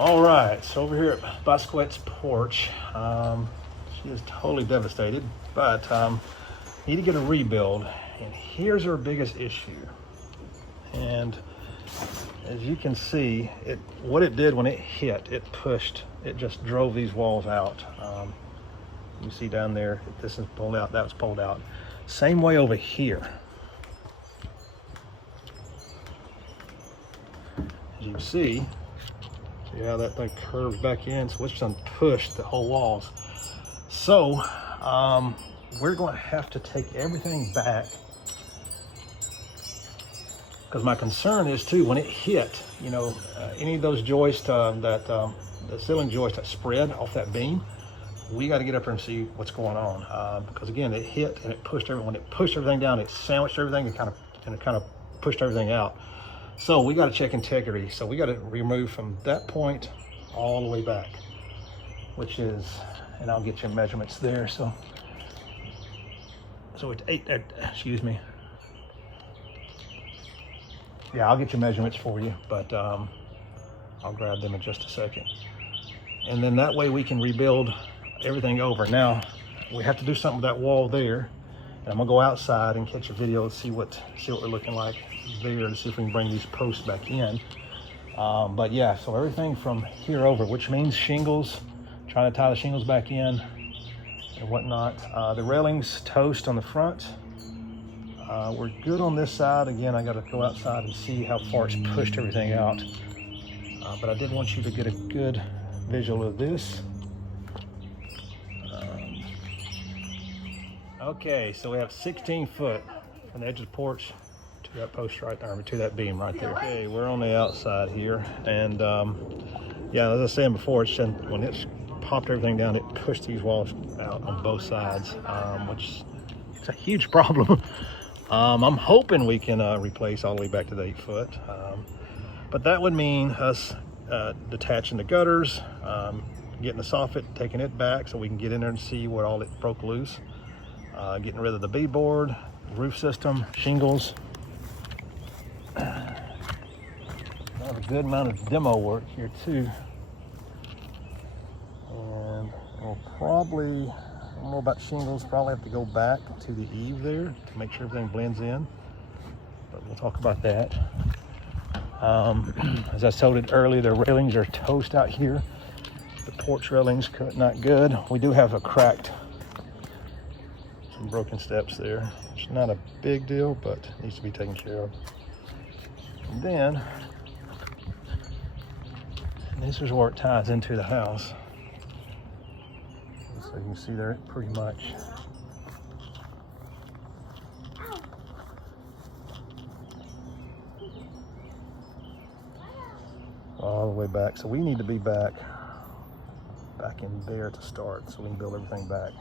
All right, so over here at Busquet's porch, she is totally devastated, but need to get a rebuild. And here's her biggest issue. And as you can see, what it did when it hit, it just drove these walls out. You see down there, this is pulled out, that was pulled out. Same way over here. As you can see how that thing curves back in, so it's done pushed the whole walls. So we're going to have to take everything back, because my concern is too, when it hit, any of those joists the ceiling joists that spread off that beam, we got to get up there and see what's going on, because again, it hit and it pushed everything. When it pushed everything down, it sandwiched everything and kind of pushed everything out. So we got to check integrity. So we got to remove from that point all the way back, which is, and I'll get you measurements there. So it's 8. Excuse me. Yeah, I'll get you measurements for you, but I'll grab them in just a second. And then that way we can rebuild everything over. Now we have to do something with that wall there. And I'm gonna go outside and catch a video and see what we're looking like there, and see if we can bring these posts back in. But yeah, so everything from here over, which means shingles, trying to tie the shingles back in and whatnot. The railings toast on the front. We're good on this side. Again, I gotta go outside and see how far it's pushed everything out. But I did want you to get a good visual of this. Okay, so we have 16 foot from the edge of the porch to that post right there, to that beam right there. Okay, we're on the outside here, and yeah, as I was saying before, when it's popped everything down, it pushed these walls out on both sides, which is a huge problem. I'm hoping we can replace all the way back to the 8 foot, but that would mean us detaching the gutters, getting the soffit, taking it back so we can get in there and see what all it broke loose. Getting rid of the beadboard, roof system, shingles. I have a good amount of demo work here too. And we'll probably, I don't know about shingles, probably have to go back to the eave there to make sure everything blends in. But we'll talk about that. As I told it earlier, the railings are toast out here. The porch railings, not good. We do have a cracked, broken steps there. It's not a big deal, but it needs to be taken care of. And then, this is where it ties into the house. So you can see there, pretty much. All the way back. So we need to be back in there to start, so we can build everything back.